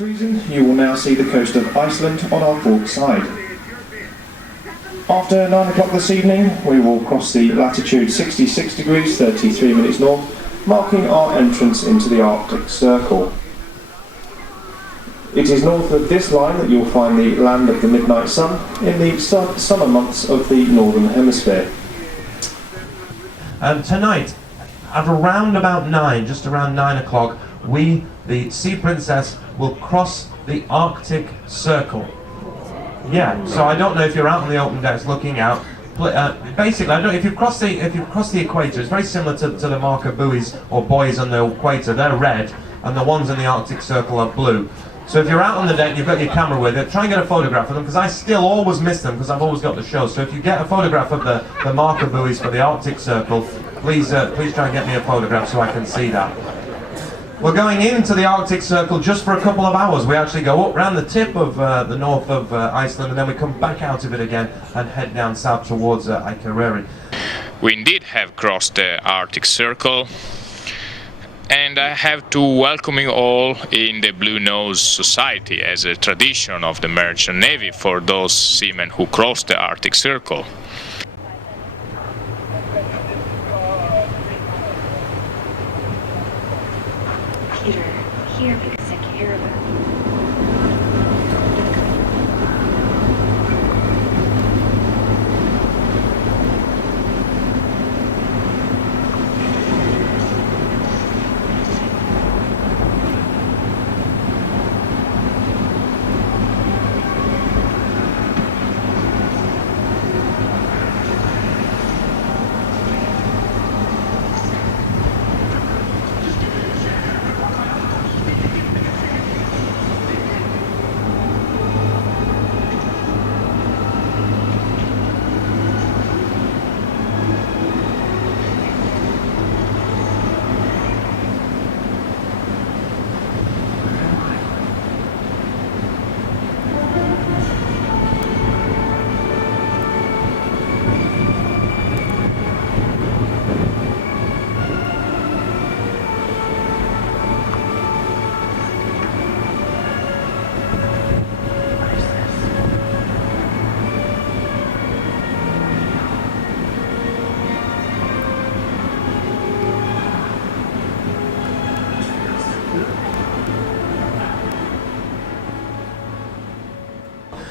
this reason, you will now see the coast of Iceland on our port side. After 9 o'clock this evening, we will cross the latitude 66 degrees 33 minutes north, marking our entrance into the Arctic Circle. It is north of this line that you'll find the land of the midnight sun in the summer months of the Northern Hemisphere. Tonight, at around about 9, just around 9 o'clock, we, the Sea Princess, will cross the Arctic Circle. Yeah, so I don't know if you're out on the open decks looking out. Basically, I don't know if you've crossed the equator. It's very similar to the marker buoys or buoys on the equator. They're red, and the ones in the Arctic Circle are blue. So if you're out on the deck, you've got your camera with it, try and get a photograph of them, because I still always miss them, because I've always got the show. So if you get a photograph of the marker buoys for the Arctic Circle, please try and get me a photograph so I can see that. We're going into the Arctic Circle just for a couple of hours. We actually go up around the tip of the north of Iceland, and then we come back out of it again and head down south towards Akureyri. We indeed have crossed the Arctic Circle, and I have to welcome you all in the Blue Nose Society as a tradition of the Merchant Navy for those seamen who cross the Arctic Circle. Peter, here because I can hear them.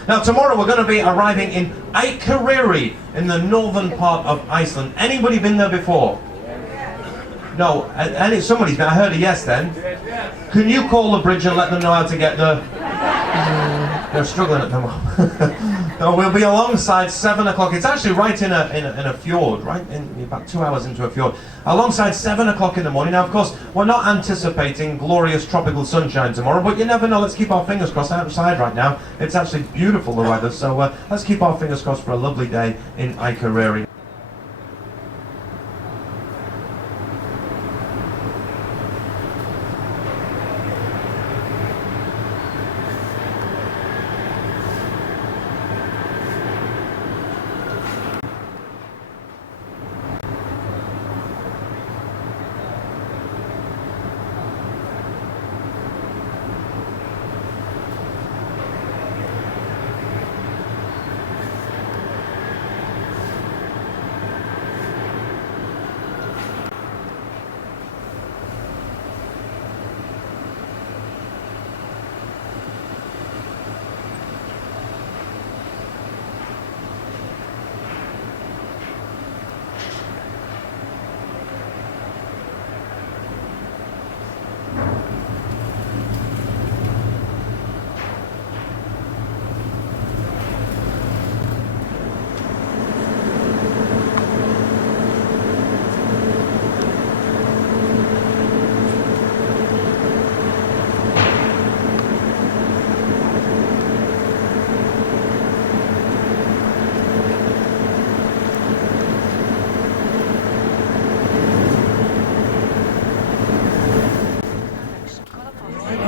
Now tomorrow we're going to be arriving in Akureyri in the northern part of Iceland. Anybody been there before? No, and somebody's been. I heard a yes then. Can you call the bridge and let them know how to get there? They're struggling at the moment. No, we'll be alongside 7 o'clock. It's actually right in a fjord, right? About 2 hours into a fjord. Alongside 7 o'clock in the morning. Now, of course, we're not anticipating glorious tropical sunshine tomorrow, but you never know. Let's keep our fingers crossed. Outside right now, it's actually beautiful, the weather. So let's keep our fingers crossed for a lovely day in Akureyri.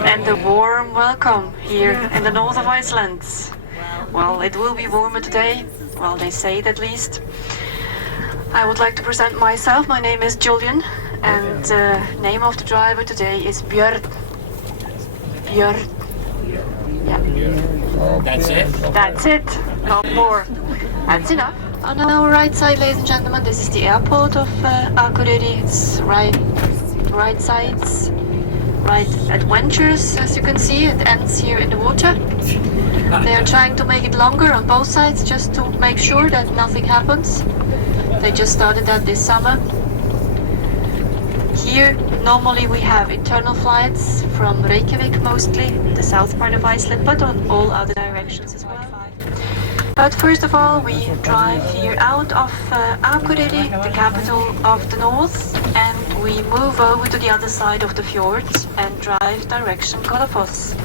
And a warm welcome here in the north of Iceland. Well, it will be warmer today, well, they say it at least. I would like to present myself. My name is Julian, and the name of the driver today is Björn. Björn. Yeah. That's it? That's it. No more. That's enough. On our right side, ladies and gentlemen, this is the airport of Akureyri. It's right sides, right adventures, as you can see. It ends here in the water. They are trying to make it longer on both sides just to make sure that nothing happens. They just started that this summer. Here, normally we have internal flights from Reykjavik mostly, the south part of Iceland, but on all other directions as well. But first of all, we drive here out of Akureyri, the capital of the north, and we move over to the other side of the fjord and drive direction Goðafoss.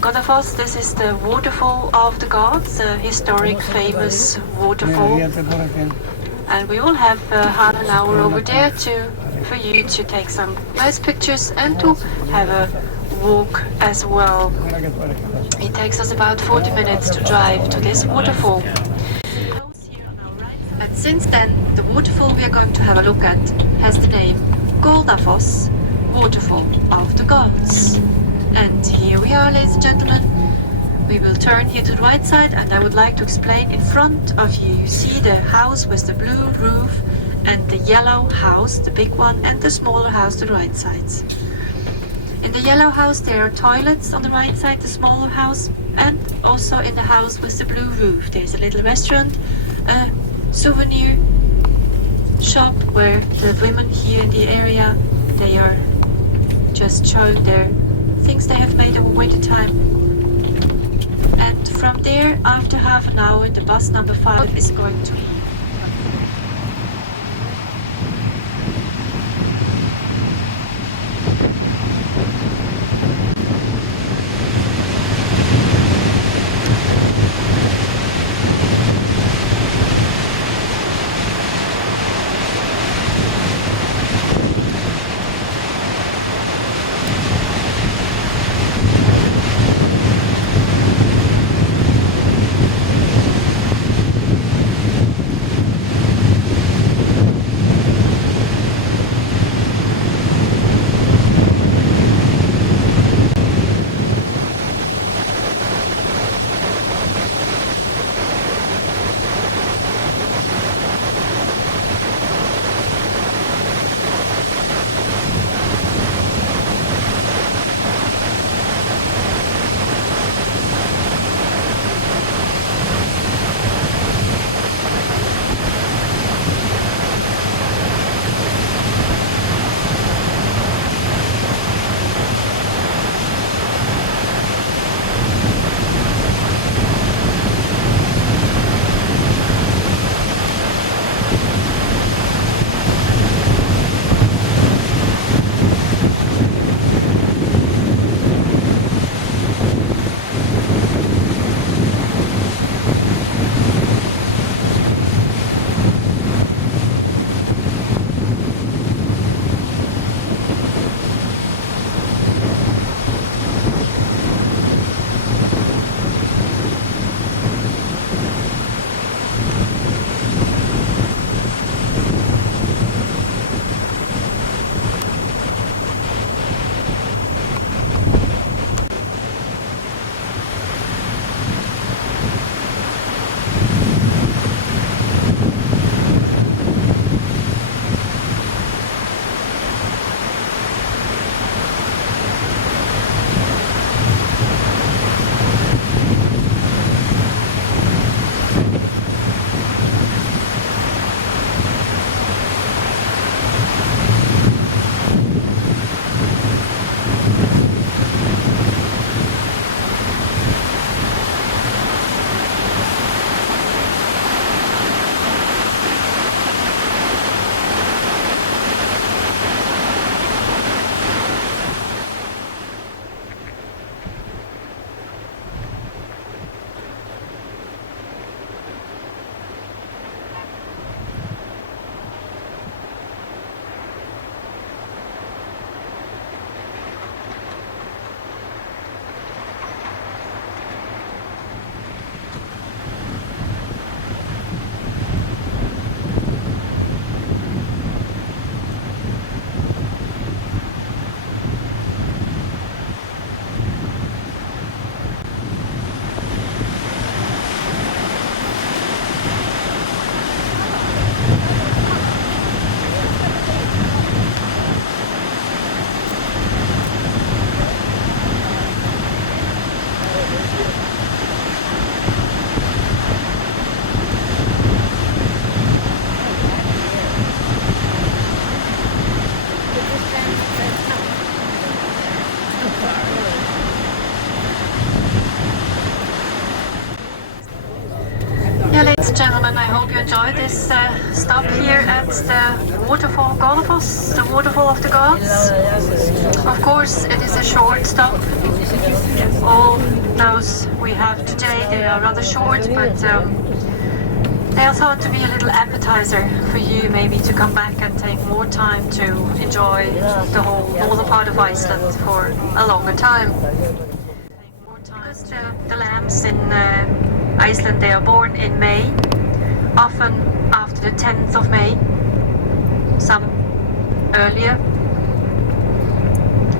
Goðafoss, this is the waterfall of the gods, a historic famous waterfall. And we will have half an hour over there for you to take some nice pictures and to have a walk as well. It takes us about 40 minutes to drive to this waterfall. And since then, the waterfall we are going to have a look at has the name Goðafoss, Waterfall of the Gods. And here we are, ladies and gentlemen. We will turn here to the right side, and I would like to explain. In front of you, you see the house with the blue roof and the yellow house, the big one, and the smaller house to the right sides. In the yellow house there are toilets on the right side, the smaller house, and also in the house with the blue roof there's a little restaurant, a souvenir shop where the women here in the area, they are just showing their things they have made over winter time. And from there, after half an hour, the bus number 5 is going to I hope you enjoyed this stop here at the waterfall Goðafoss, the waterfall of the gods. Of course, it is a short stop. All those we have today, they are rather short, but they are thought to be a little appetizer for you, maybe to come back and take more time to enjoy the whole northern part of Iceland for a longer time. Because the lambs in Iceland, they are born in May, often after the 10th of May, some earlier.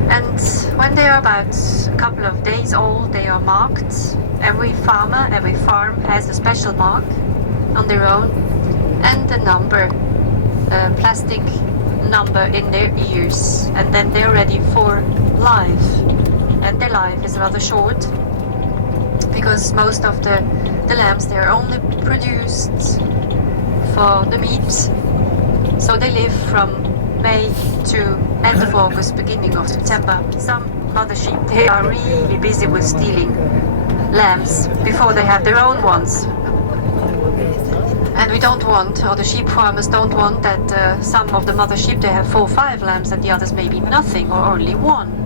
And when they are about a couple of days old, they are marked. Every farmer, every farm has a special mark on their own, and a number, a plastic number in their ears, and then they're ready for life. And their life is rather short, because most of the lambs, they are only produced for the meat, so they live from May to end of August, beginning of September. Some mother sheep, they are really busy with stealing lambs before they have their own ones. And we don't want, or the sheep farmers don't want, that some of the mother sheep, they have 4 or 5 lambs and the others maybe nothing or only 1.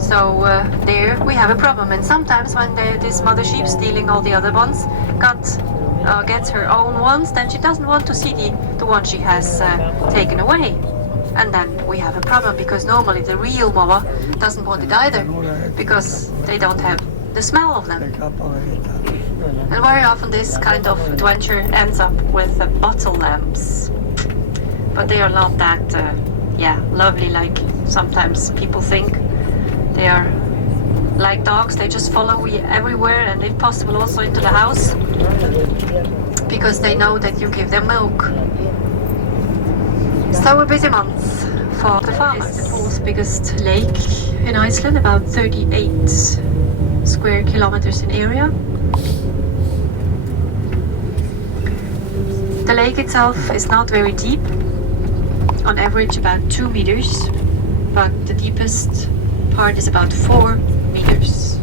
So there we have a problem. And sometimes when this mother sheep stealing all the other ones gets her own ones, then she doesn't want to see the one she has taken away. And then we have a problem, because normally the real mama doesn't want it either, because they don't have the smell of them. And very often this kind of adventure ends up with bottle lamps. But they are not that lovely like sometimes people think. They are like dogs, they just follow you everywhere, and if possible also into the house, because they know that you give them milk. So a busy month for the farmers. It's the 4th biggest lake in Iceland, about 38 square kilometers in area. The lake itself is not very deep, on average about 2 meters, but the deepest part is about 4 meters.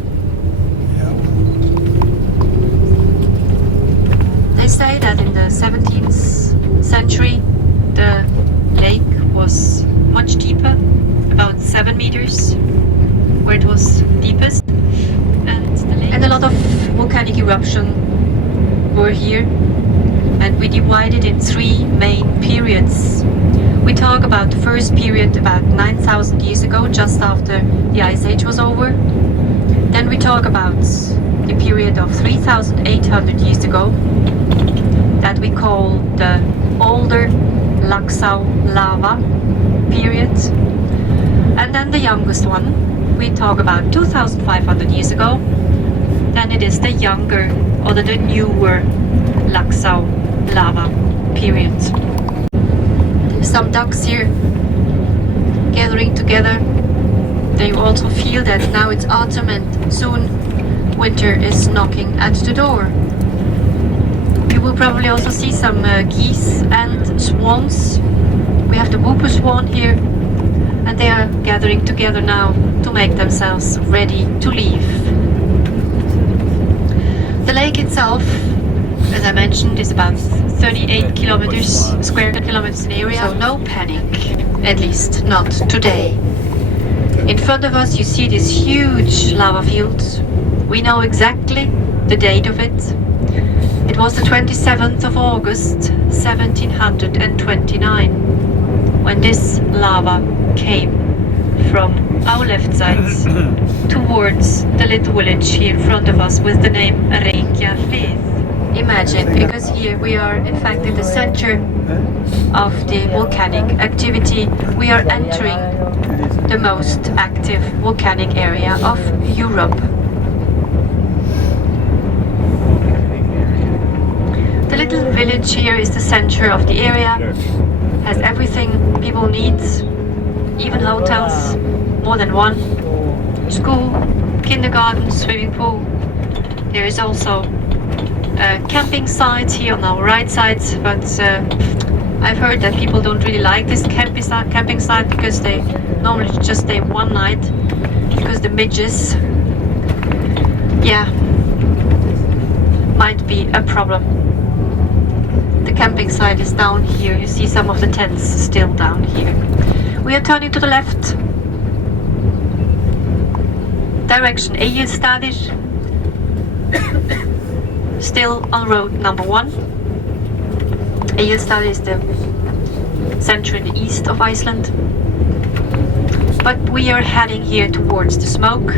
They say that in the 17th century the lake was much deeper, about 7 meters, where it was deepest, and a lot of volcanic eruption were here. And we divide it in 3 main periods. We talk about the first period about 9,000 years ago, just after the Ice Age was over. Then we talk about the period of 3,800 years ago, that we call the older Laxá lava period. And then the youngest one, we talk about 2,500 years ago. Then it is the younger, or the newer Laxá lava period. Some ducks here gathering together. They also feel that now it's autumn and soon winter is knocking at the door. You will probably also see some geese and swans. We have the whooper swan here, and they are gathering together now to make themselves ready to leave. The lake itself, as I mentioned, is about 38 square kilometers in area, so no panic, at least not today. In front of us you see this huge lava field. We know exactly the date of it. It was the 27th of August 1729 when this lava came from our left side towards the little village here in front of us with the name Reykjavik. Imagine, because here we are in fact in the center of the volcanic activity. We are entering the most active volcanic area of Europe. The little village here is the center of the area, has everything people need, even hotels, more than one, school, kindergarten, swimming pool. There is also a camping site here on our right side, but I've heard that people don't really like this camping site because they normally just stay one night, because the midges, might be a problem. The camping site is down here. You see some of the tents still down here. We are turning to the left. Direction Egilsstaðir. Still on road number 1. Egilsstaðir is the center in the east of Iceland. But we are heading here towards the smoke.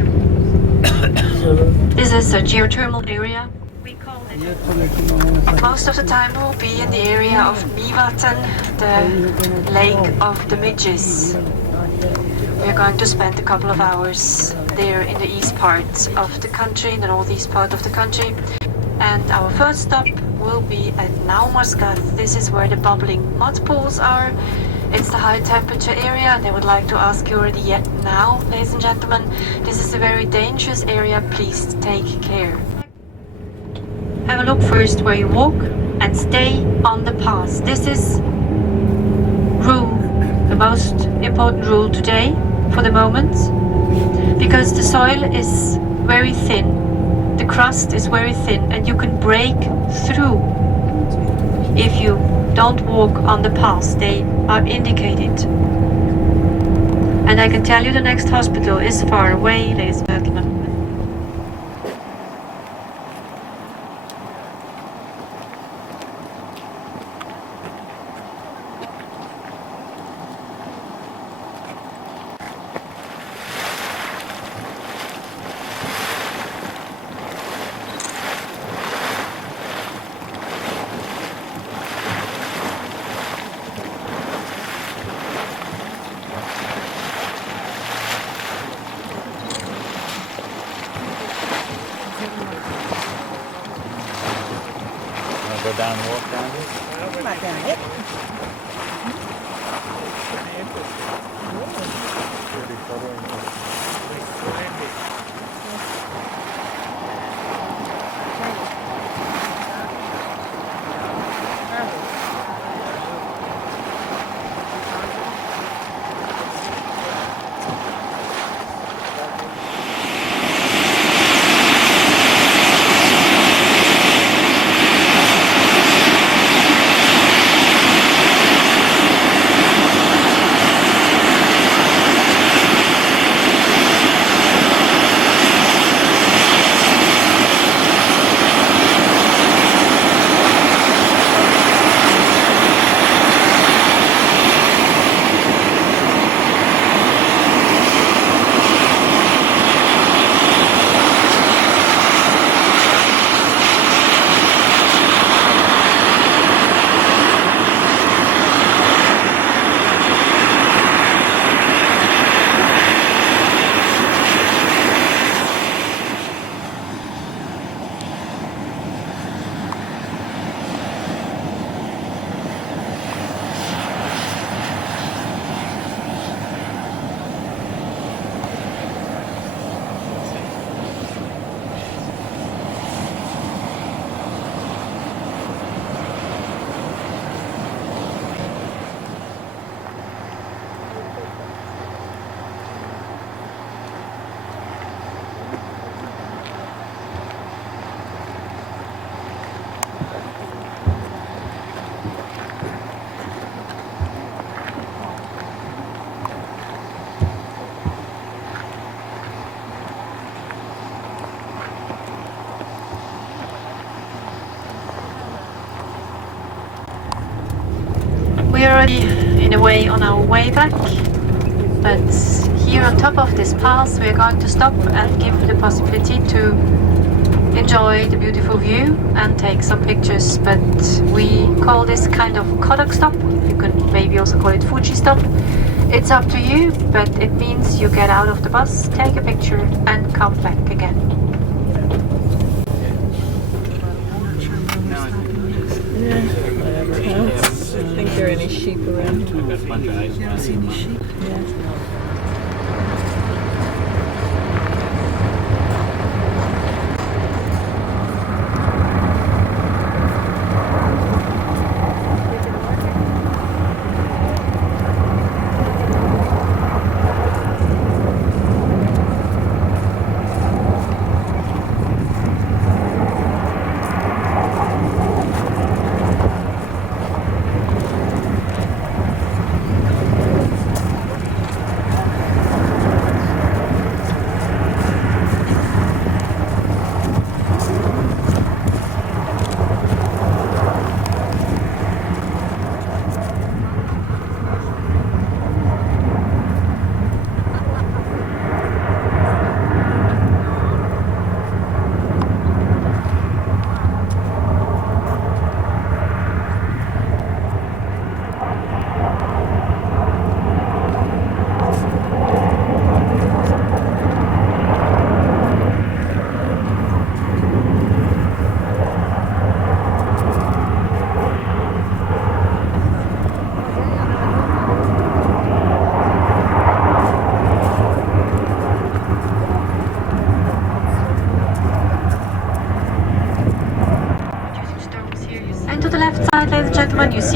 This is a geothermal area. We call it. Most of the time we'll be in the area of Mývatn, the lake of the midges. We are going to spend a couple of hours there in the east part of the country, in the northeast part of the country. And our first stop will be at Námafjall. This is where the bubbling mud pools are. It's the high temperature area, and I would like to ask you already yet now, ladies and gentlemen, this is a very dangerous area. Please take care. Have a look first where you walk and stay on the path. This is the most important rule today for the moment, because the soil is very thin, the crust is very thin, and you can break through if you don't walk on the paths they are indicated. And I can tell you the next hospital is far away, ladies and gentlemen. Go down and walk down it? Not down it. We are already in a way on our way back, but here on top of this pass we are going to stop and give the possibility to enjoy the beautiful view and take some pictures. But we call this kind of Kodak stop. You can maybe also call it Fuji stop. It's up to you, but it means you get out of the bus, take a picture and come back again. I think there are any sheep around. There's a bunch of ice. You don't see any sheep? Yeah.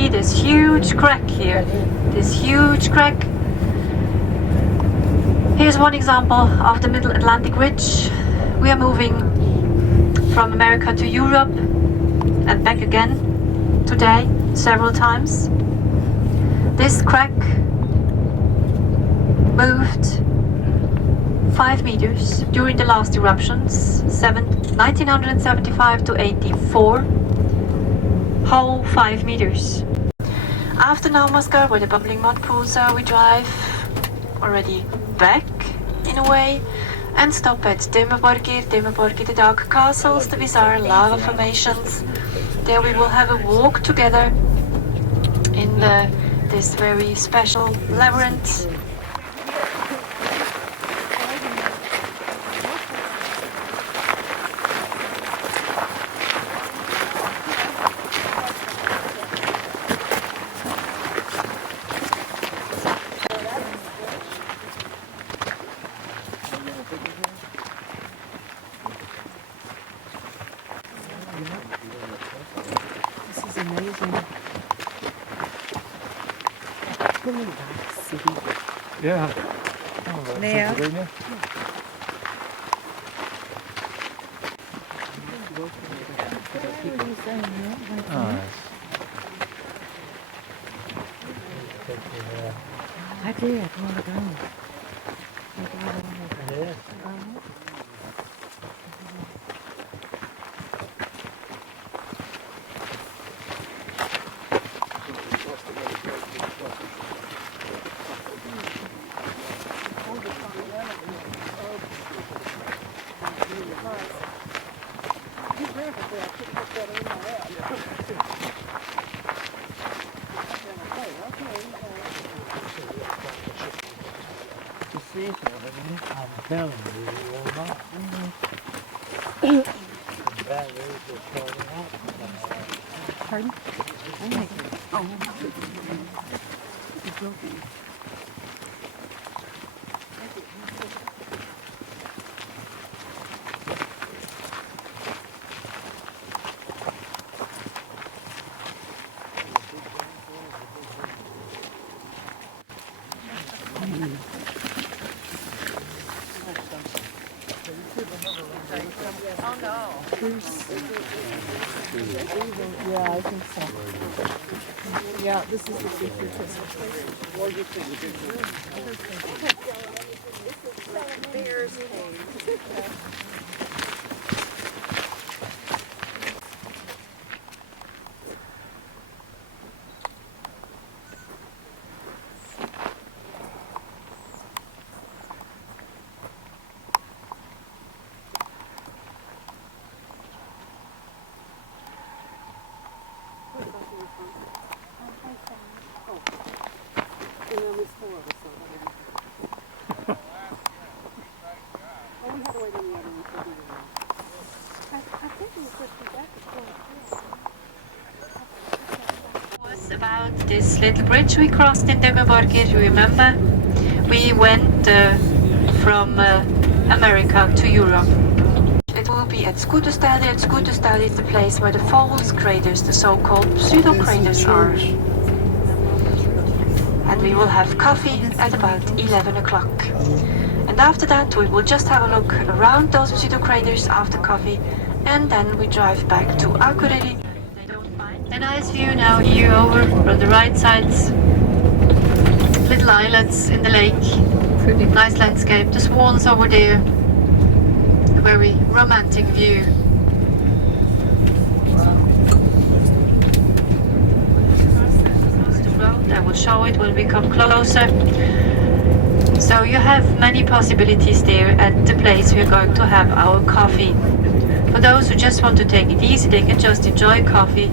see this huge crack here. This huge crack. Here's one example of the Middle Atlantic Ridge. We are moving from America to Europe and back again today several times. This crack moved 5 meters during the last eruptions, 1975 to 84, whole 5 meters. After Námafjall, where the bubbling mud pools are, we drive already back in a way and stop at Dimmuborgir, the dark castles, the bizarre lava formations. There we will have a walk together in this very special labyrinth. This is amazing. Look at that city. Yeah. There. I did. I want to go. I'm telling you, you will not. That is just starting out. Pardon? Oh my God. Oh. It's broken. Yeah, I think so. Yeah, this is the secret. Bears cave. Was about this little bridge we crossed in Dimmuborgir, you remember? We went from America to Europe. It will be at Skútustaðagígar, and Skútustaðagígar is the place where the false craters, the so-called pseudocraters, are. And we will have coffee at about 11 o'clock. And after that we will just have a look around those pseudocraters after coffee, and then we drive back to Akureyri. A nice view now here over on the right sides. Little islands in the lake. Pretty nice landscape. The swans over there. A very romantic view. The road, I will show it when we come closer. So you have many possibilities there at the place we're going to have our coffee. For those who just want to take it easy, they can just enjoy coffee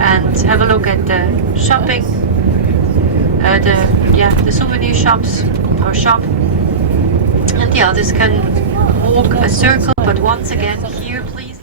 and have a look at the shopping, the souvenir shops or shop, and the others can walk a circle. But once again, here, please.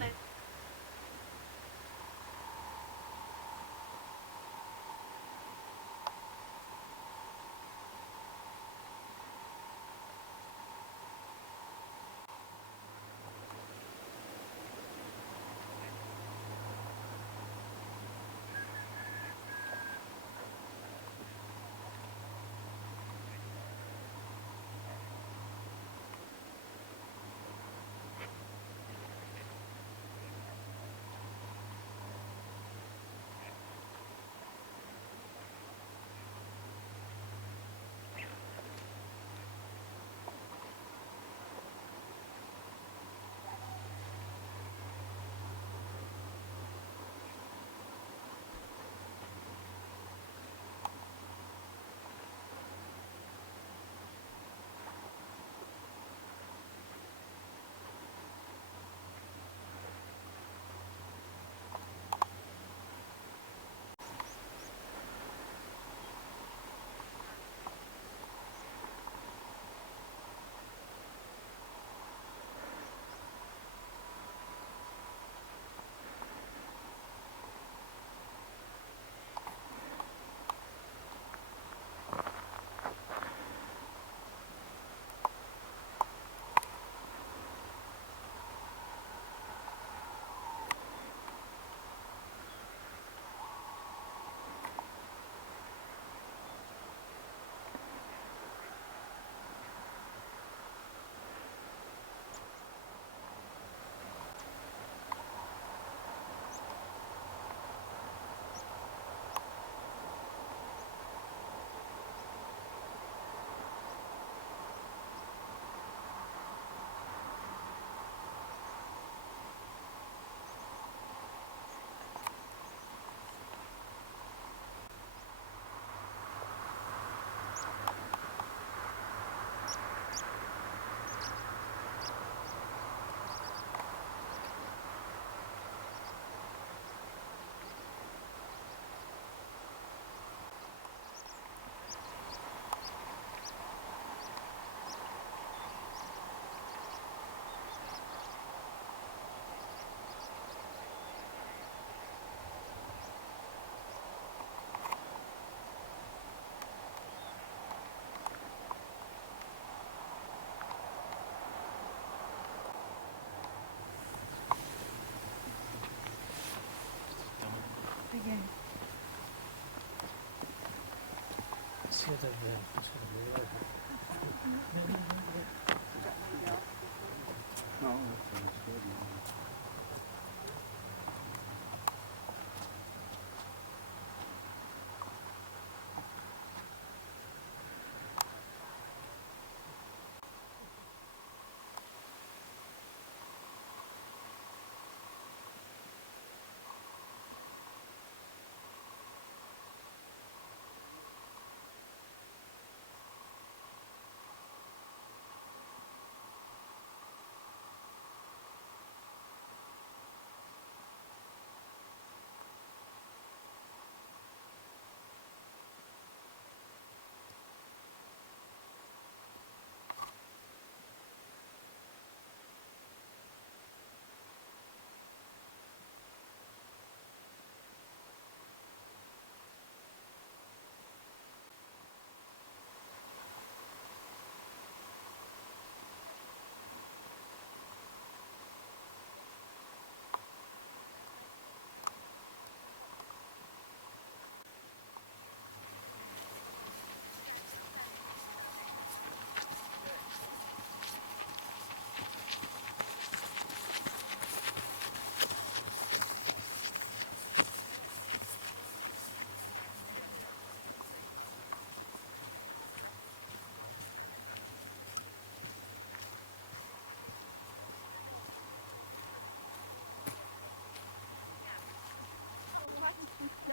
See it over there. It's going to be all over.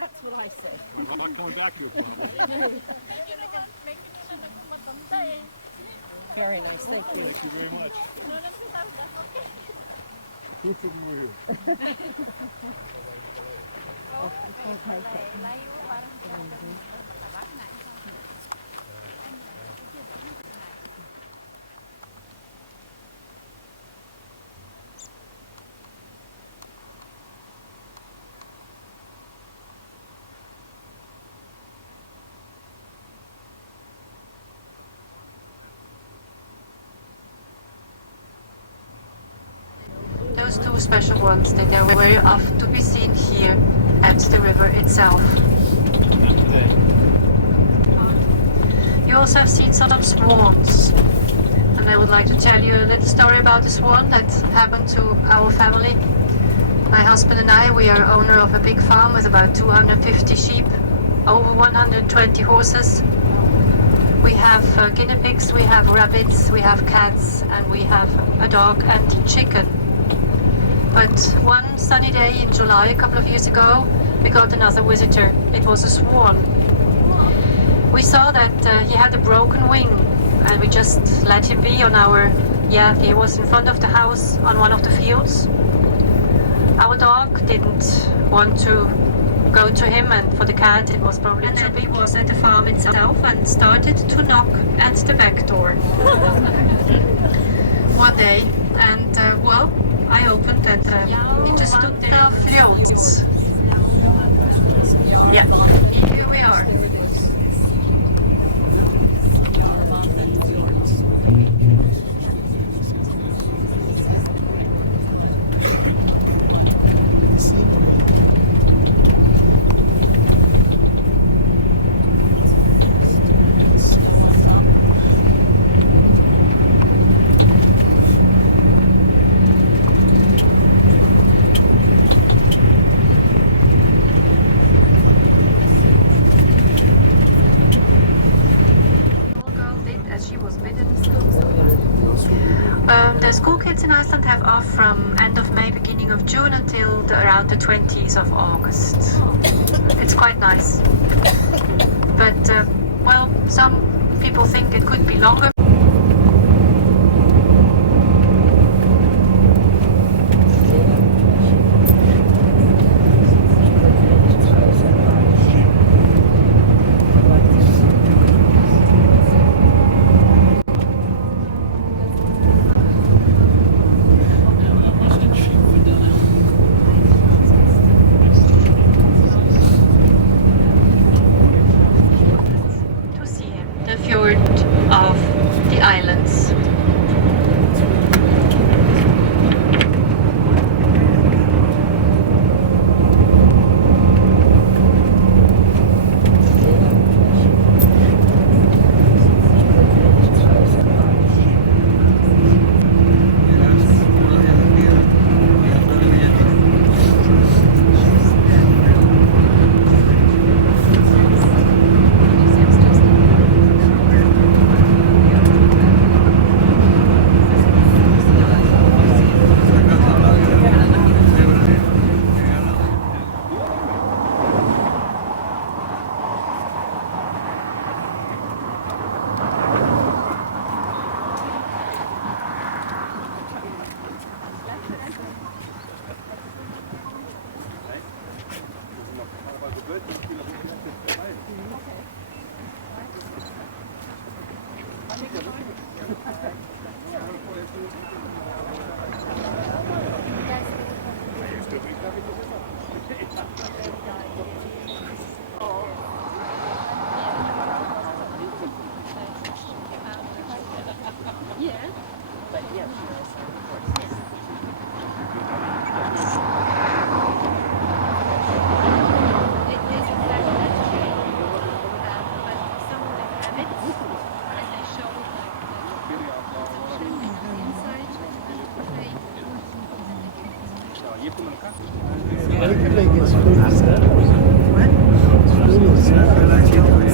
That's what I said. I like going back here. Very nice, thank you. Thank you very much. Good to meet you. Those two special ones, they are very often to be seen here at the river itself. You also have seen some swans, and I would like to tell you a little story about a swan that happened to our family. My husband and I, we are owner of a big farm with about 250 sheep, over 120 horses. We have guinea pigs, we have rabbits, we have cats, and we have a dog and chicken. But one sunny day in July a couple of years ago, we got another visitor. It was a swan. We saw that he had a broken wing, and we just let him be on our, he was in front of the house on one of the fields. Our dog didn't want to go to him, and for the cat it was probably too big. He was at the farm itself and started to knock at the back door one day, and I opened and he just stood there floats. Yeah, here we are. The school kids in Iceland have off from end of May, beginning of June until around the 20th of August. It's quite nice. But, some people think it could be longer. Fjord of Reykjavik is food center. Food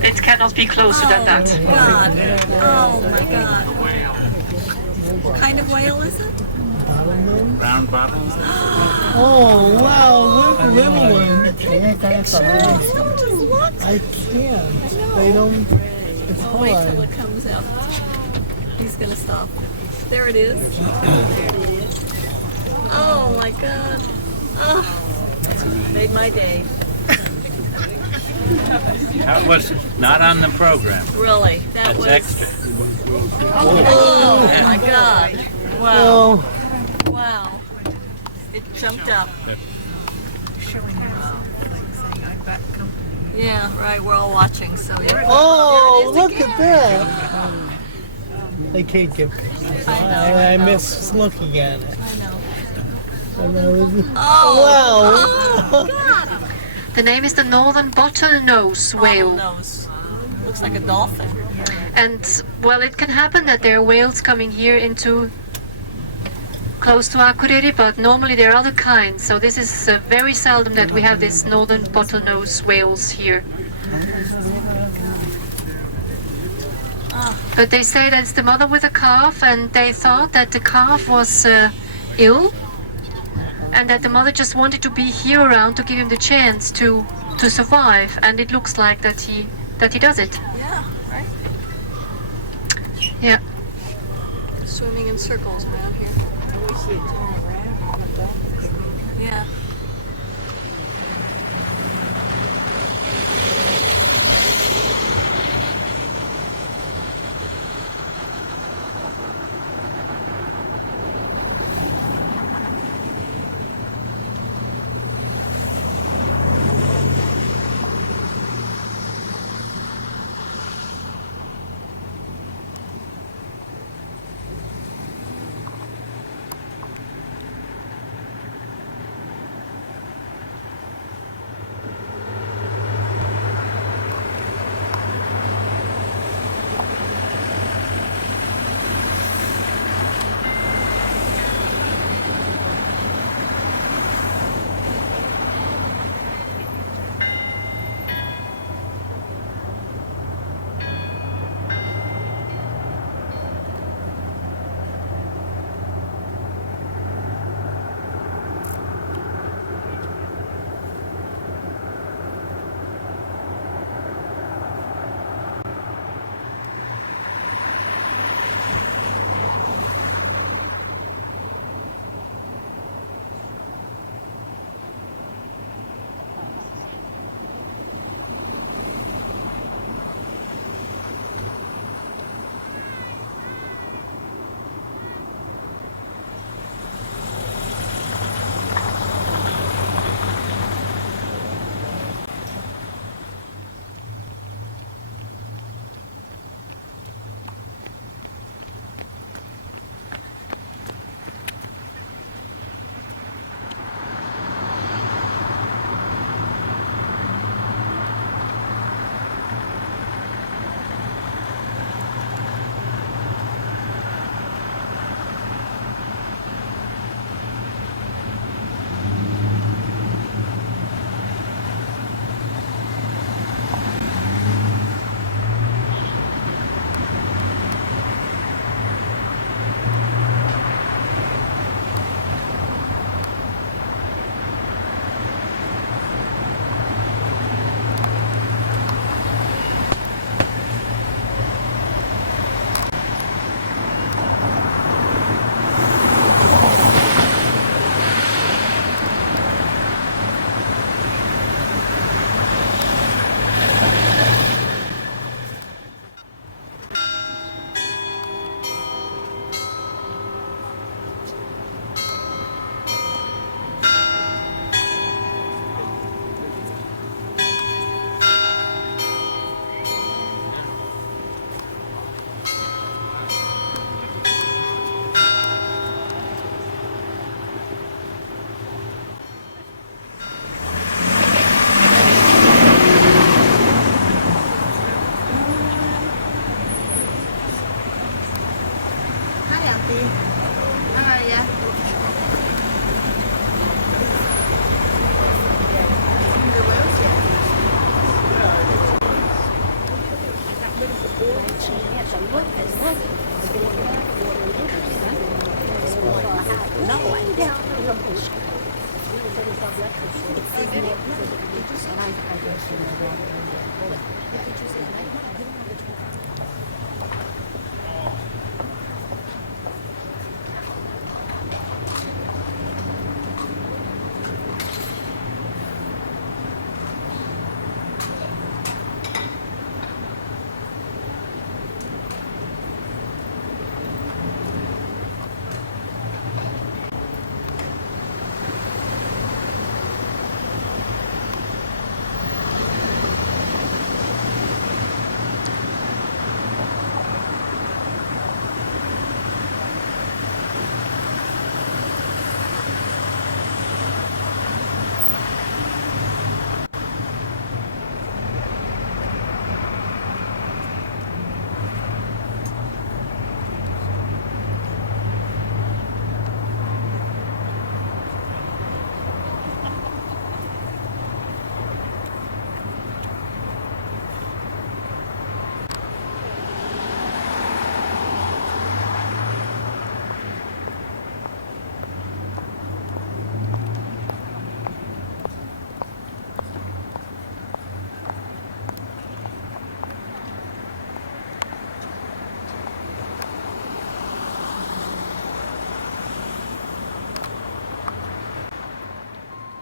It cannot be closer than that. God. Oh my God. What kind of whale is it? Brown bottom. Oh wow, look, little one. Look. I can't. They don't. It's Oh, wait till hard. it comes out. He's gonna stop. There it is. Oh my God. Oh, made my day. That was not on the program. Really. That That's was. extra. Oh my God. Wow. Oh, Wow. It jumped up. Yeah, right. We're all watching. So yeah. oh, There it look is at again. that. They can't get pictures. I know, I I know. miss looking at it. I know. And I was, Oh. wow. Oh God. The name is the Northern Bottlenose whale. Bottlenose. Looks like a dolphin. And, well, it can happen that there are whales coming here into close to Akureyri, but normally there are other kinds. So this is very seldom that we have these Northern Bottlenose whales here. But they say that it's the mother with a calf, and they thought that the calf was ill, and that the mother just wanted to be here around to give him the chance to survive. And it looks like that he does it. Yeah. Right. Yeah. Swimming in circles around here. Yeah.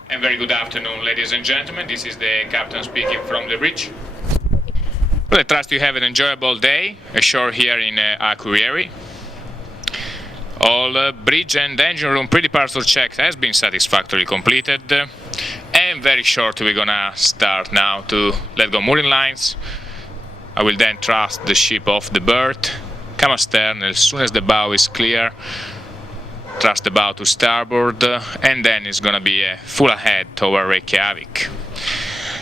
And very good afternoon, ladies and gentlemen. This is the captain speaking from the bridge. Well, I trust you have an enjoyable day ashore here in Akureyri. All bridge and engine room pre-departure check has been satisfactorily completed. And very short, we're gonna start now to let go mooring lines. I will then thrust the ship off the berth, come astern as soon as the bow is clear. Thrust the bow to starboard, and then it's gonna be a full ahead toward Reykjavik.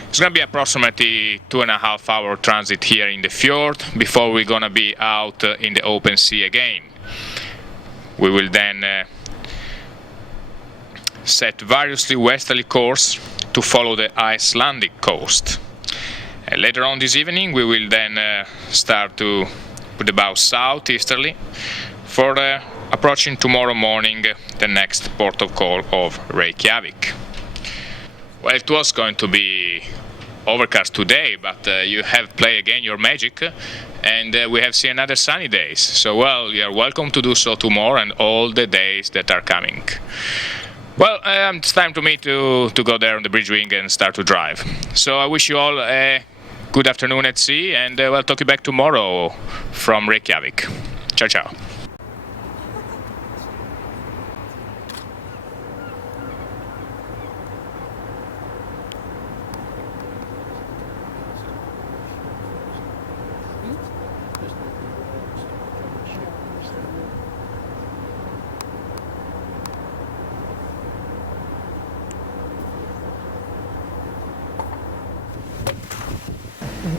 It's gonna be approximately 2.5 hour transit here in the fjord before we're gonna be out in the open sea again. We will then set variously westerly course to follow the Icelandic coast. Later on this evening we will then start to put the bow southeasterly for approaching tomorrow morning the next port of call of Reykjavik. Well, it was going to be overcast today, but you have played again your magic, and we have seen another sunny days. So, well, you are welcome to do so tomorrow and all the days that are coming. Well, it's time to me to go there on the bridge wing and start to drive. So I wish you all a good afternoon at sea, and I'll talk you back tomorrow from Reykjavik. Ciao, ciao.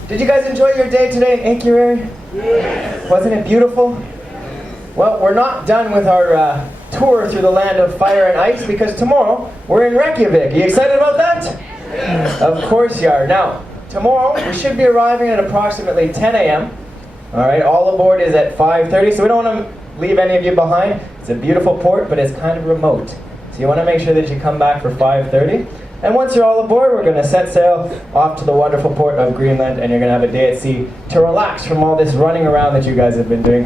Did you guys enjoy your day today, Akureyri? Yes. Wasn't it beautiful? Well, we're not done with our tour through the land of fire and ice, because tomorrow we're in Reykjavik. Are you excited about that? Yes. Of course you are. Now, tomorrow we should be arriving at approximately 10 a.m. All right, all aboard is at 5:30, so we don't want to leave any of you behind. It's a beautiful port, but it's kind of remote. So you want to make sure that you come back for 5:30. And once you're all aboard, we're going to set sail off to the wonderful port of Greenland, and you're going to have a day at sea to relax from all this running around that you guys have been doing.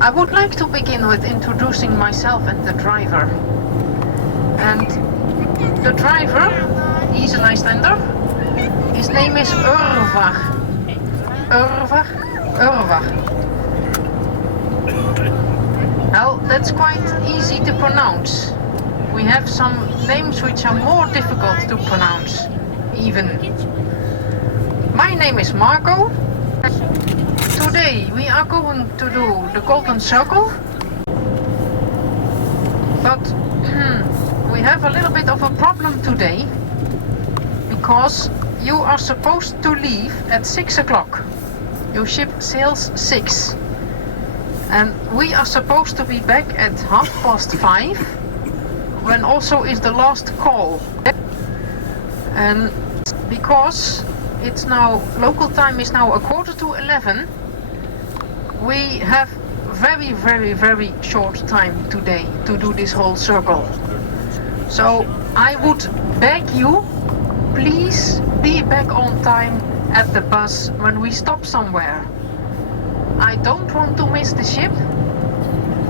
I would like to begin with introducing myself and the driver. And the driver, he's an Icelander. His name is Örvar. Örvar. Well, that's quite easy to pronounce. We have some names which are more difficult to pronounce, even. My name is Marco. Today we are going to do the Golden Circle, but we have a little bit of a problem today, because you are supposed to leave at 6 o'clock. Your ship sails 6, and we are supposed to be back at 5:30, when also is the last call. And because it's now, local time is now 11:15, we have very short time today to do this whole circle. So I would beg you, please be back on time at the bus when we stop somewhere. I don't want to miss the ship,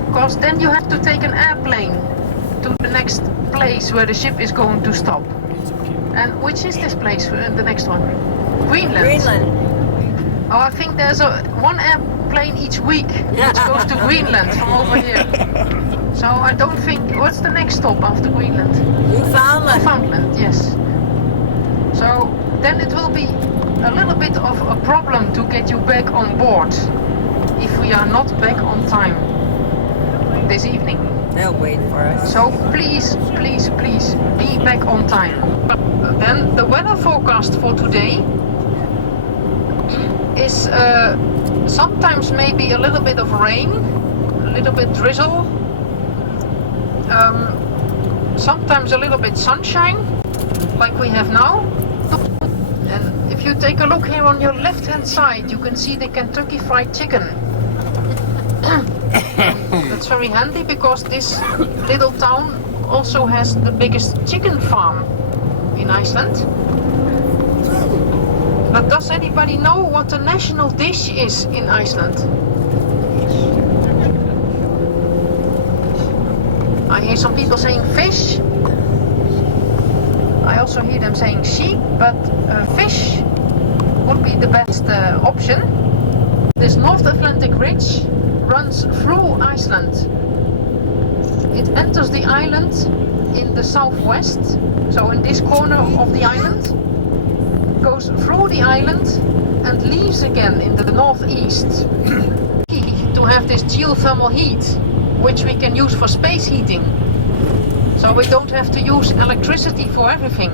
because then you have to take an airplane to the next place where the ship is going to stop. And which is this place, the next one? Greenland. Oh, I think there's one airplane each week which goes to Greenland from over here. So I don't think, what's the next stop after Greenland? Newfoundland, yes. So then it will be a little bit of a problem to get you back on board if we are not back on time this evening. They'll wait for us. So please be back on time. Then the weather forecast for today is sometimes maybe a little bit of rain, a little bit drizzle, sometimes a little bit sunshine, like we have now. And if you take a look here on your left hand side, you can see the Kentucky Fried Chicken. That's very handy, because this little town also has the biggest chicken farm in Iceland. But does anybody know what the national dish is in Iceland? I hear some people saying fish. I also hear them saying sheep, but fish would be the best option. This North Atlantic Ridge runs through Iceland. It enters the island in the southwest, so in this corner of the island, goes through the island and leaves again in the northeast to have this geothermal heat, which we can use for space heating. So we don't have to use electricity for everything.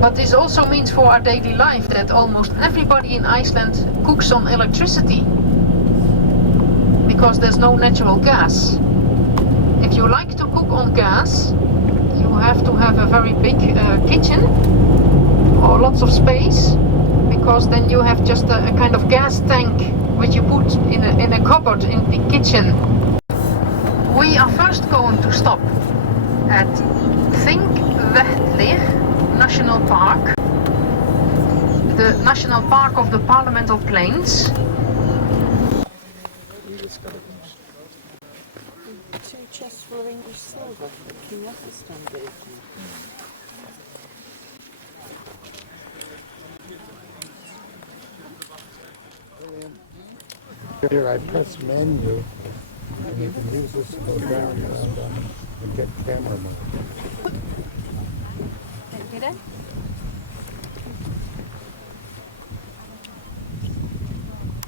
But this also means for our daily life that almost everybody in Iceland cooks on electricity, because there's no natural gas. If you like to cook on gas, you have to have a very big kitchen or lots of space, because then you have just a kind of gas tank which you put in a cupboard in the kitchen. We are first going to stop at Þingvellir National Park, the national park of the Parliamental Plains. Two chests for English silver. Can you understand it? Here I press menu, and you can use this to go down and get camera mode. Get it?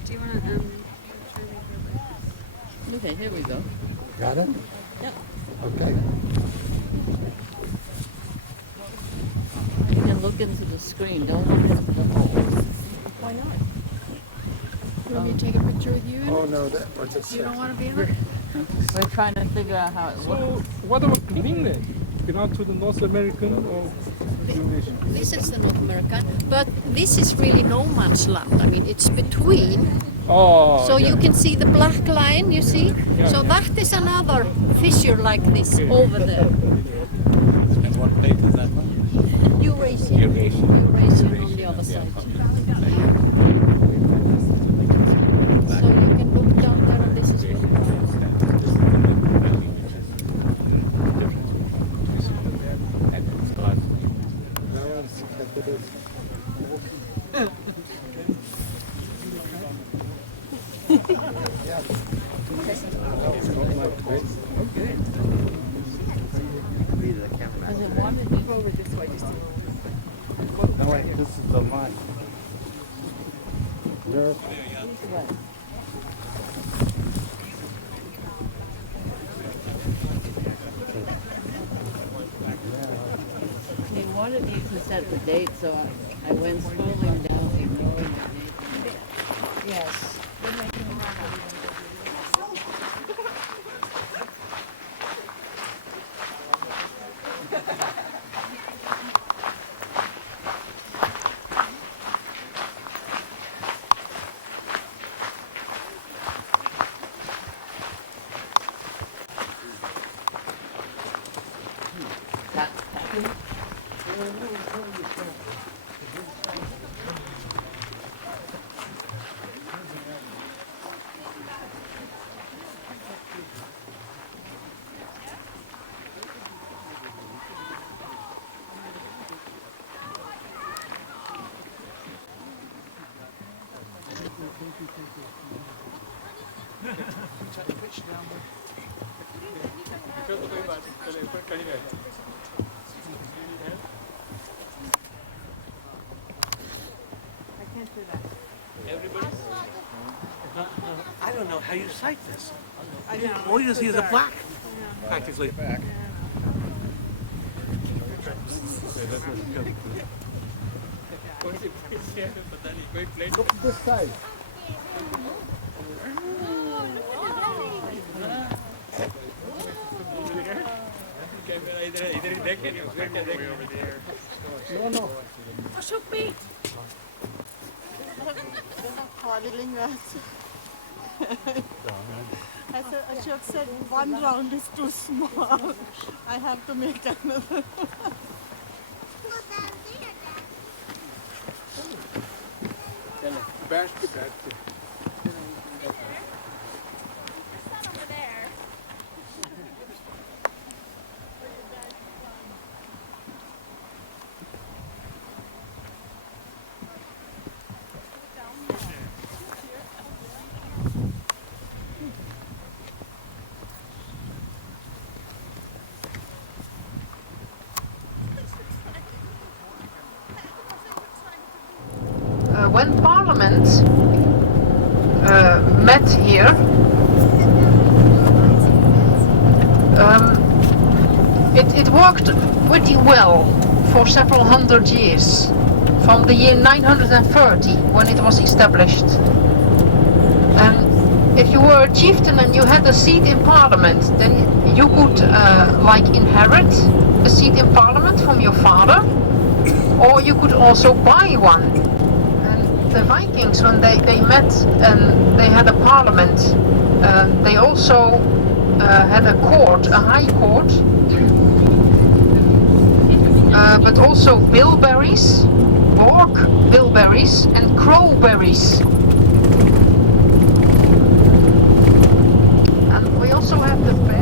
Do you want to try and make it? Okay, here we go. Got it? Yeah. Okay. You can look into the screen, don't look into the holes. Why not? You want me to take a picture with you? Oh no, that was a You don't want to be in it? We're trying to figure out how it So, looks. what about Greenland? Belong to the North American or Eurasian? This is the North American, but this is really no man's land. I mean, it's between. Oh, So yeah. you can see the black line, you see? Yeah, So yeah. that is another fissure like this over there. And what plate is that one? Eurasian. Eurasian on the other side. So you can look down there and this is what No, wait, this is the line. Europe. He wanted you to set the date, so I went scrolling down, ignoring the date. Yes. I don't know how you cite this. All you see is a black, practically. Look at this side. No, no. Shoot me! I should have said one round is too small. I have to make another. When Parliament met here, it worked pretty well for several hundred years, from the year 930 when it was established. And if you were a chieftain and you had a seat in Parliament, then you could like inherit a seat in Parliament from your father, or you could also buy one. The Vikings, when they met and they had a parliament, they also had a court, a high court, but also bilberries, bork bilberries and crowberries. And we also have the bear.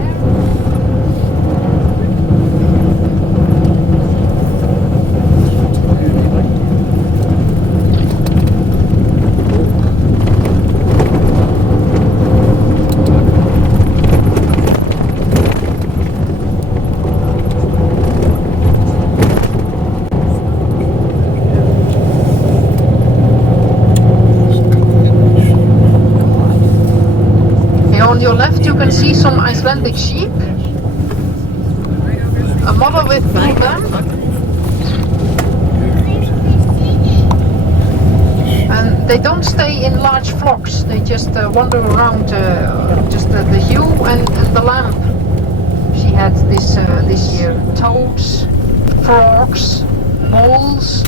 on your left you can see some Icelandic sheep. A mother with two of them. And they don't stay in large flocks, they just wander around just the ewe and the lamb she had this year. Toads, frogs, moles,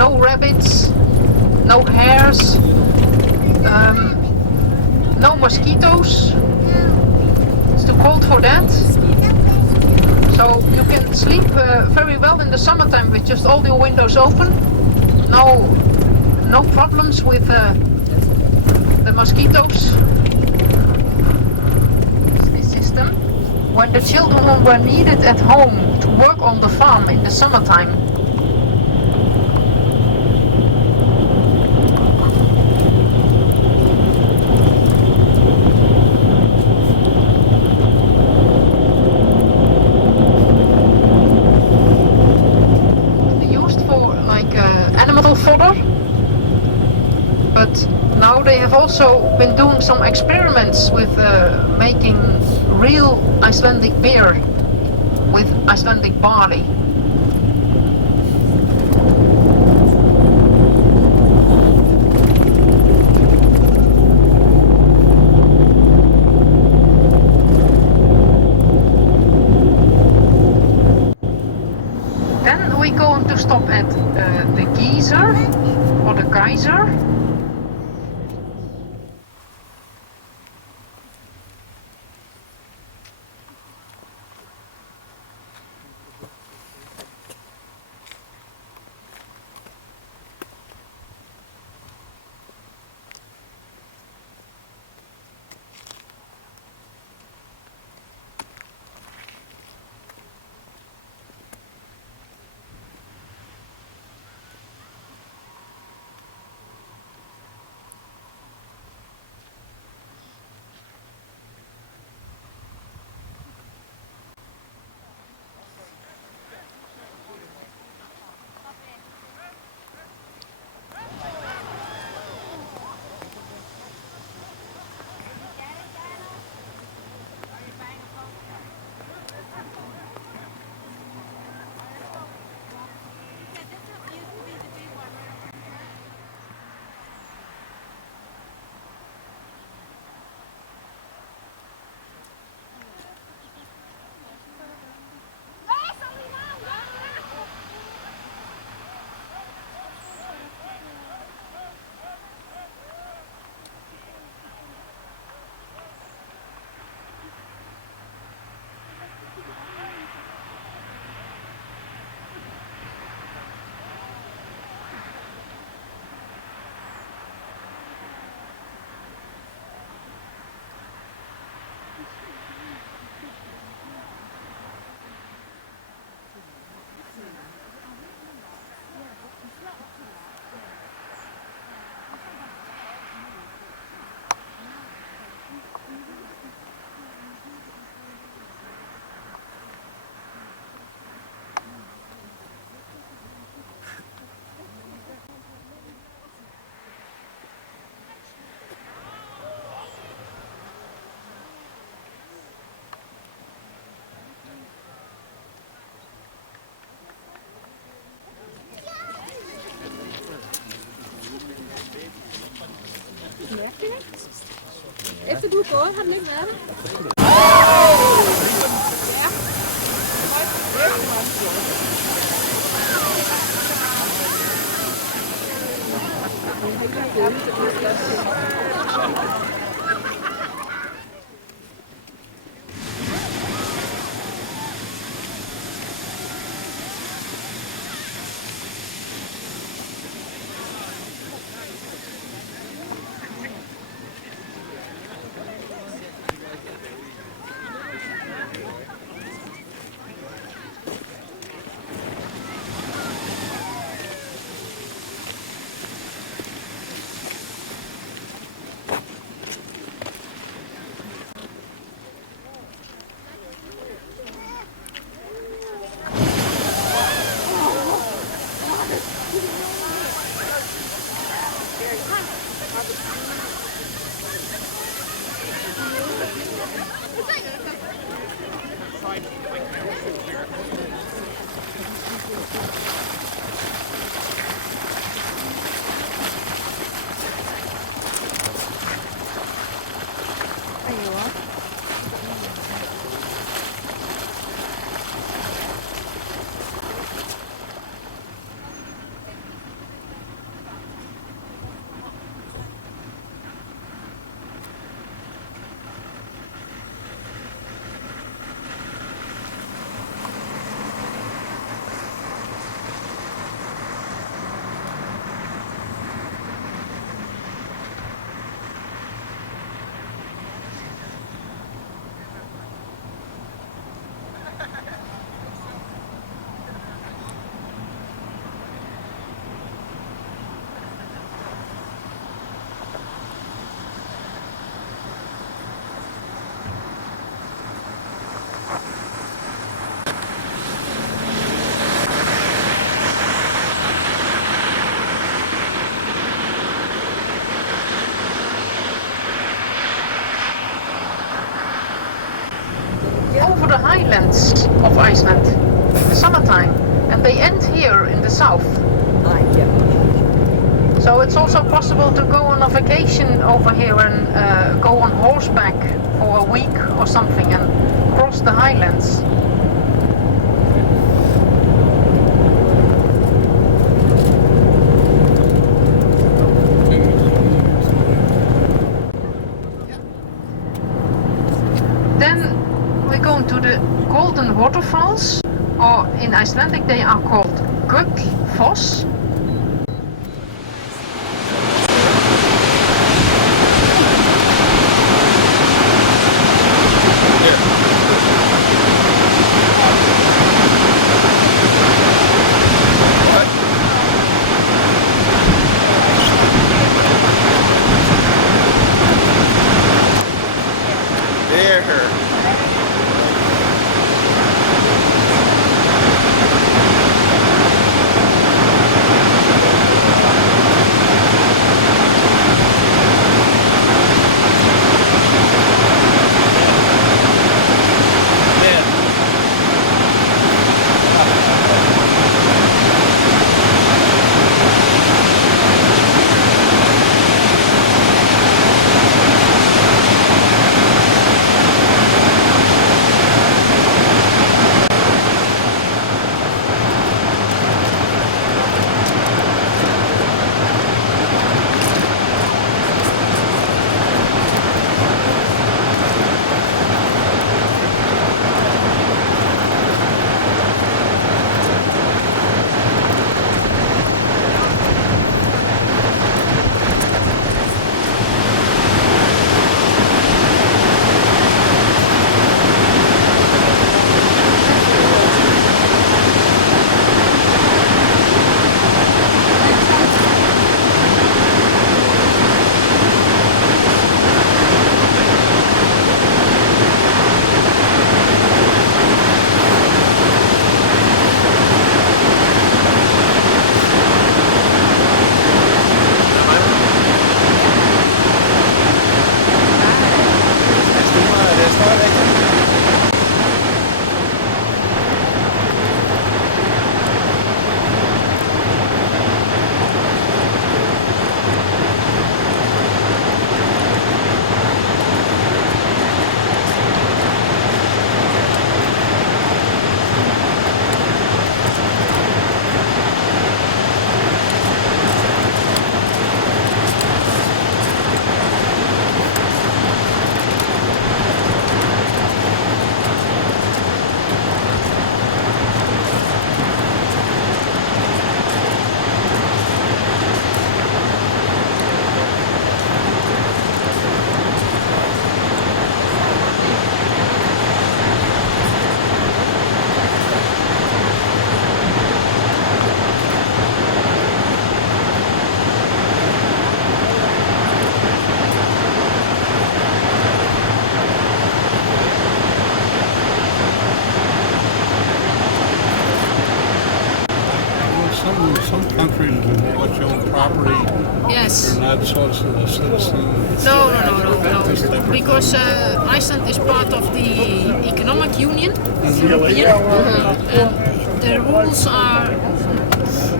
no rabbits, no hares, no mosquitoes. It's too cold for that. So you can sleep very well in the summertime with just all your windows open. No problems with the mosquitoes. This system. When the children were needed at home to work on the farm in the summertime. But now they have also been doing some experiments with making real Icelandic beer with Icelandic barley. Then we're going to stop at the geyser or the geyser. Efter du er gået, har den ikke været der? Over the highlands of Iceland in the summertime, and they end here in the south. So it's also possible to go on a vacation over here and go on horseback for a week or something and cross the highlands. Then we're going to the golden waterfalls, or in Icelandic they are called Gullfoss. Some countries you watch your own property. Yes. You're not sort of a citizen. No. Because Iceland is part of the Economic Union, European, and the rules are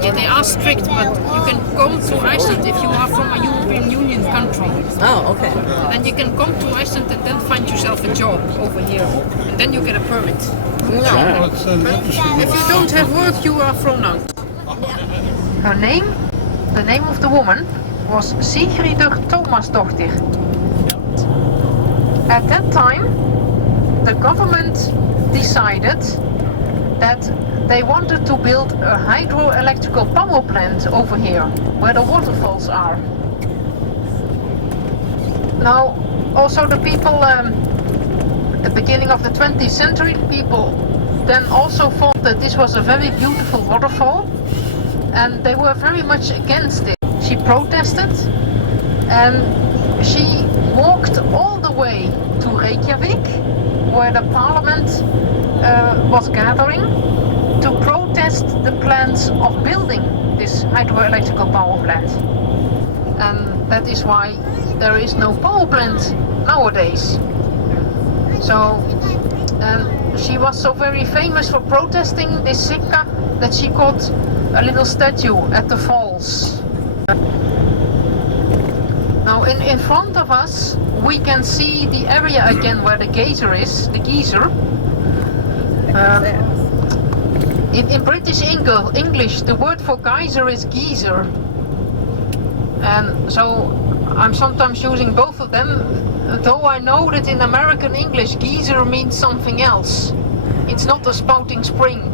Yeah, they are strict, but you can go to Iceland if you are from a European Union country. Oh, okay. Then you can come to Iceland and then find yourself a job over here, and then you get a permit. Well, it sounds But interesting. if you don't have work, you are thrown out. Her name, the name of the woman, was Sigríður Tómasdóttir. At that time, the government decided that they wanted to build a hydroelectrical power plant over here, where the waterfalls are. Now, also the people, at the beginning of the 20th century, people then also thought that this was a very beautiful waterfall, and they were very much against it. She protested, and she walked all the way to Reykjavik, where the parliament was gathering, to protest the plans of building this hydroelectrical power plant. And that is why there is no power plant nowadays. So, she was so very famous for protesting this Sikka that she got a little statue at the falls. Now in front of us we can see the area again where the geyser is, the geyser. In British English the word for geyser is geyser. And so I'm sometimes using both of them, though I know that in American English geyser means something else. It's not a spouting spring.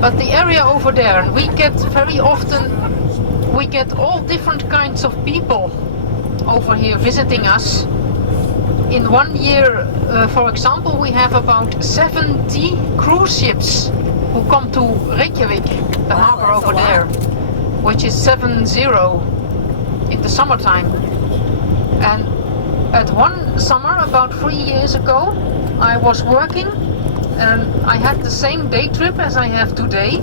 But the area over there, we get very often, we get all different kinds of people over here visiting us. In 1 year, for example, we have about 70 cruise ships who come to Reykjavik, the harbor over there, which is 70 in the summertime. And at one summer, about 3 years ago, I was working and I had the same day trip as I have today,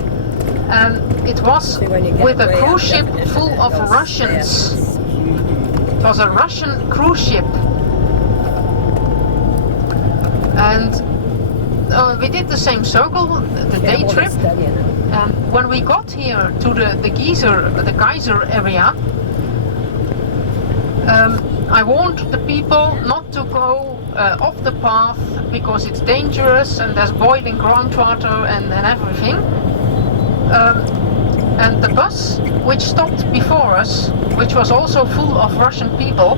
and it was with a cruise ship full of Russians. It was a Russian cruise ship, and we did the same circle, the day trip. And when we got here to the geyser area, I warned the people not to go off the path because it's dangerous and there's boiling groundwater and everything. And the bus which stopped before us, which was also full of Russian people,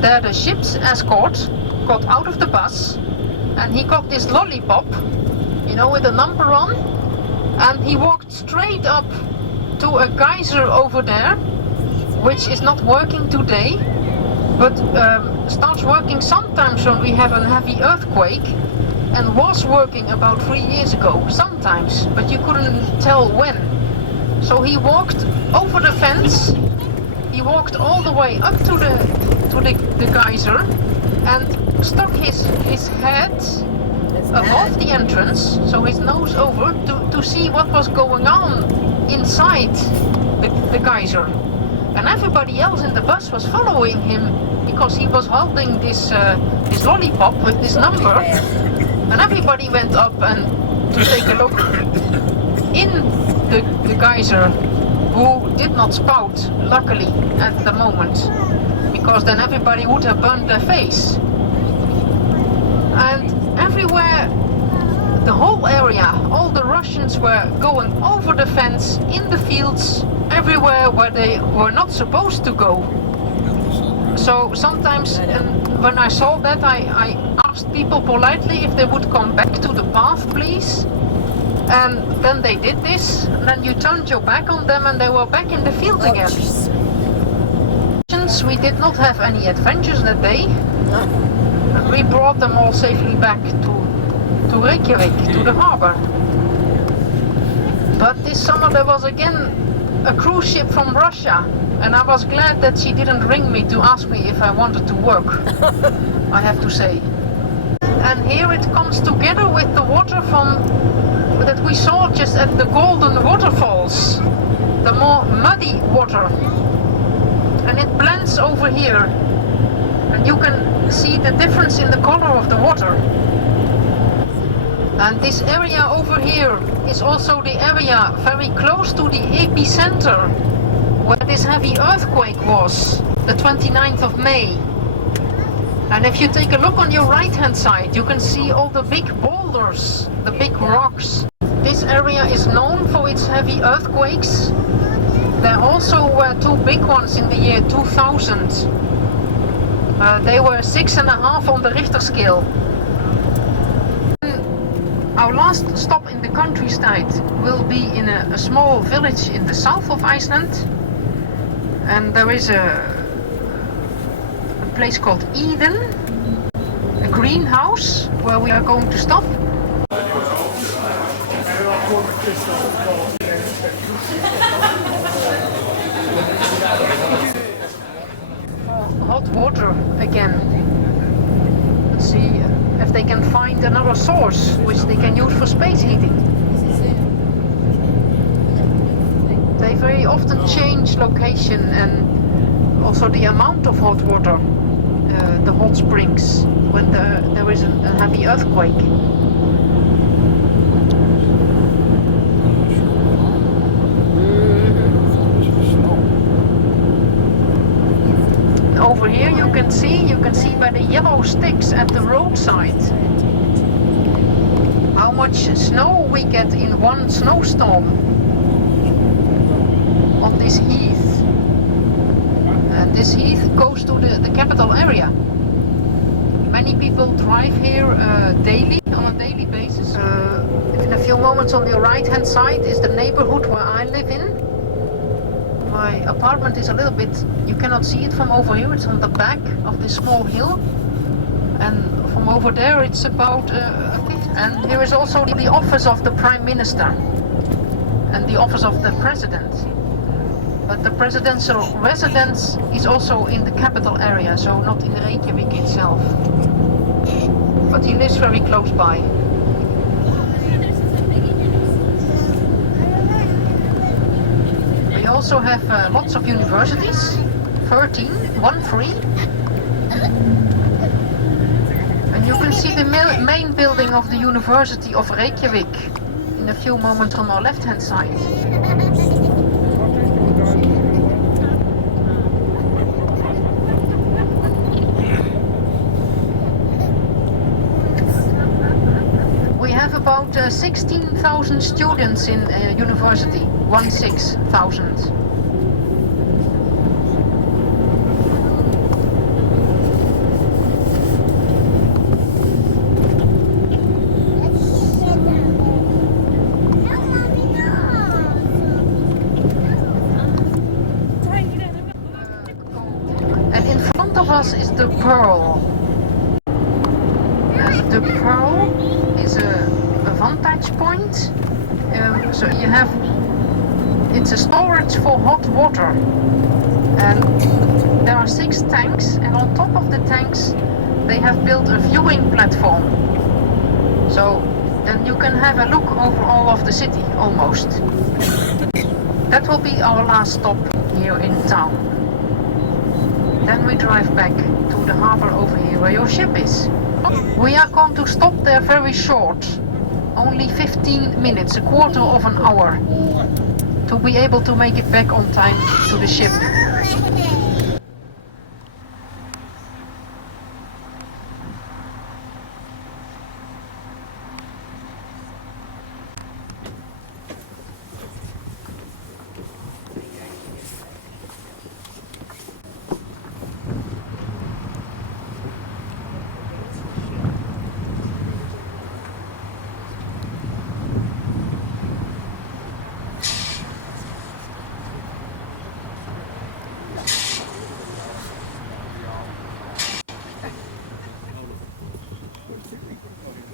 there the ship's escort got out of the bus and he got this lollipop, you know, with a number on, and he walked straight up to a geyser over there, which is not working today, but starts working sometimes when we have a heavy earthquake, and was working about 3 years ago, sometimes, but you couldn't tell when. So he walked over the fence, he walked all the way up to the geyser, and stuck his head above the entrance, so his nose over, to see what was going on inside the geyser. And everybody else in the bus was following him because he was holding this lollipop with this number, and everybody went up and to take a look in the geyser, who did not spout, luckily, at the moment, because then everybody would have burned their face. And everywhere, the whole area, all the Russians were going over the fence, in the fields, everywhere where they were not supposed to go. So sometimes when I saw that, I asked people politely if they would come back to the path, please. And then they did this, and then you turned your back on them and they were back in the field again. We did not have any adventures that day. We brought them all safely back to Reykjavik, to the harbor. But this summer there was again a cruise ship from Russia, and I was glad that she didn't ring me to ask me if I wanted to work, I have to say. And here it comes together with the water that we saw just at the golden waterfalls, the more muddy water, and it blends over here, and you can see the difference in the color of the water. And this area over here is also the area very close to the epicenter where this heavy earthquake was, the 29th of May. And if you take a look on your right hand side, you can see all the big boulders, the big rocks. This area is known for its heavy earthquakes. There also were two big ones in the year 2000. They were 6.5 on the Richter scale. Our last stop in the countryside will be in a small village in the south of Iceland. And there is a place called Eden, a greenhouse where we are going to stop. Hot water again. Let's see if they can find another source which they can use for space heating. They very often change location and also the amount of hot water, the hot springs, when there is a heavy earthquake. Over here you can see by the yellow sticks at the roadside how much snow we get in one snowstorm on this heath. And this heath goes to the capital area. Many people drive here daily, on a daily basis. In a few moments on the right hand side is the neighborhood where I live in. My apartment is a little bit, you cannot see it from over here, it's on the back of this small hill. And from over there it's about a fifth. And here is also the office of the Prime Minister and the office of the President. But the presidential residence is also in the capital area, so not in Reykjavik itself. But he lives very close by. We also have lots of universities, 13, 1-3. And you can see the main building of the University of Reykjavik in a few moments on our left-hand side. We have about 16,000 students in university, 16,000. And in front of us is the Pearl. The Pearl is a vantage point. So you have, it's a storage for hot water. And there are 6 tanks, and on top of the tanks they have built a viewing platform. So then you can have a look over all of the city, almost. That will be our last stop here in town. Then we drive back to the harbor over here where your ship is. We are going to stop there very short, only 15 minutes, a quarter of an hour, to be able to make it back on time to the ship.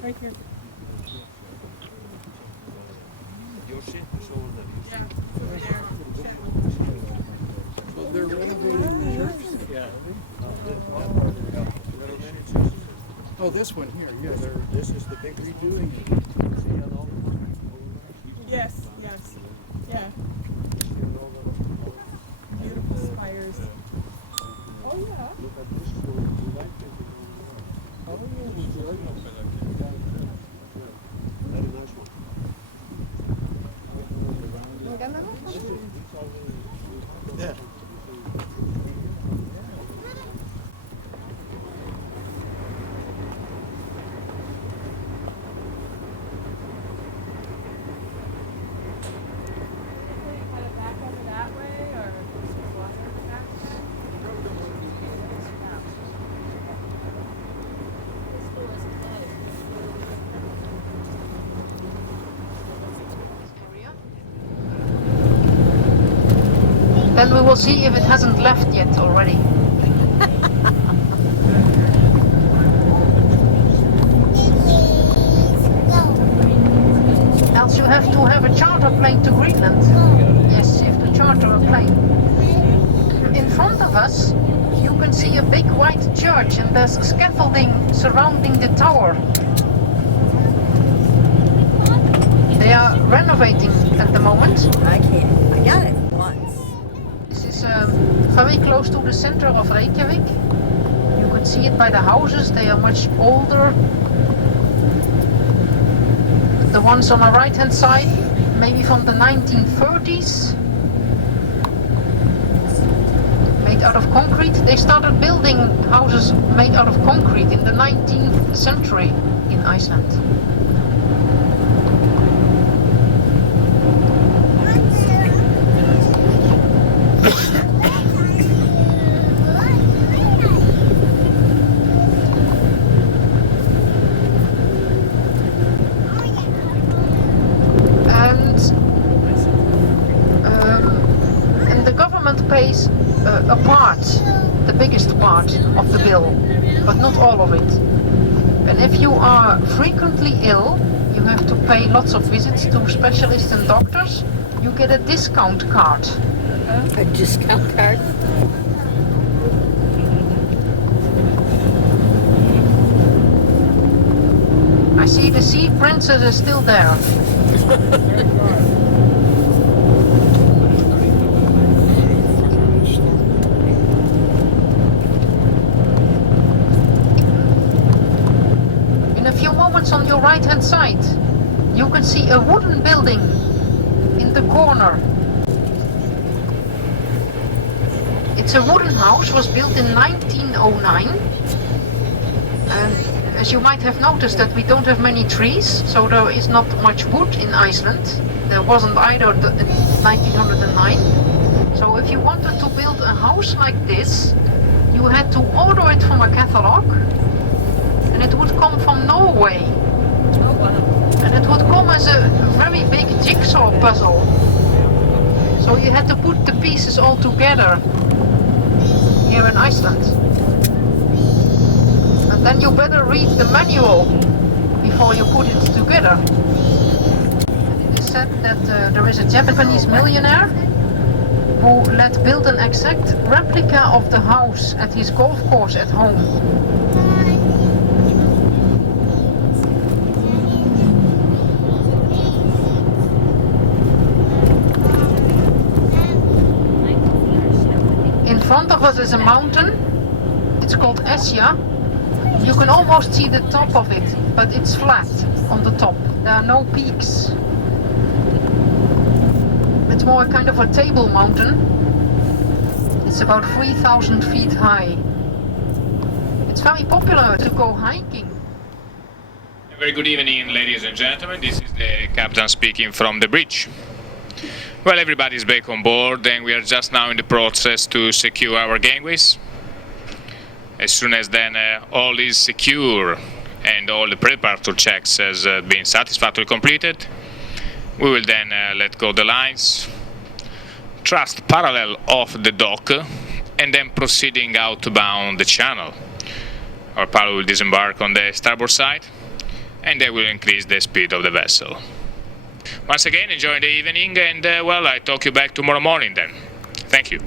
Right here. Your ship is over there. Yeah. So they're renovating the church? Yeah. Oh, this one here, yeah. This is the big redoing. Yes, yes. Yeah. Beautiful spires. Oh yeah. Look at this one. Oh yeah, would you like then we will see if it hasn't left yet already. Else you have to have a charter plane to Greenland. Yes, you have to charter a plane. In front of us, you can see a big white church and there's scaffolding surrounding the tower. They are renovating at the moment. I got it once. This is very close to the center of Reykjavik. You can see it by the houses, they are much older. The ones on the right hand side, maybe from the 1930s. Made out of concrete. They started building houses made out of concrete in the 19th century in Iceland. And the government pays a part, the biggest part of the bill, but not all of it. And if you are frequently ill, you have to pay lots of visits to specialists and doctors, you get a discount card. A discount card? I see the sea princess is still there. In a few moments on your right hand side, you can see a wooden building in the corner. It's a wooden house, was built in 1909. And as you might have noticed that we don't have many trees, so there is not much wood in Iceland. There wasn't either in 1909. So if you wanted to build a house like this, you had to order it from a catalog, and it would come from Norway. And it would come as a very big jigsaw puzzle. So you had to put the pieces all together here in Iceland. And then you better read the manual before you put it together. And it is said that there is a Japanese millionaire who let build an exact replica of the house at his golf course at home. In front of us is a mountain. It's called Esja. You can almost see the top of it, but it's flat on the top. There are no peaks. It's more kind of a table mountain. It's about 3,000 feet high. It's very popular to go hiking. A very good evening, ladies and gentlemen. This is the captain speaking from the bridge. Well, everybody's back on board and we are just now in the process to secure our gangways. As soon as then all is secure and all the preparatory checks has been satisfactorily completed, we will then let go the lines, thrust parallel off the dock, and then proceeding outbound the channel. Our pilot will disembark on the starboard side, and they will increase the speed of the vessel. Once again, enjoy the evening, and well, I talk you back tomorrow morning then. Thank you.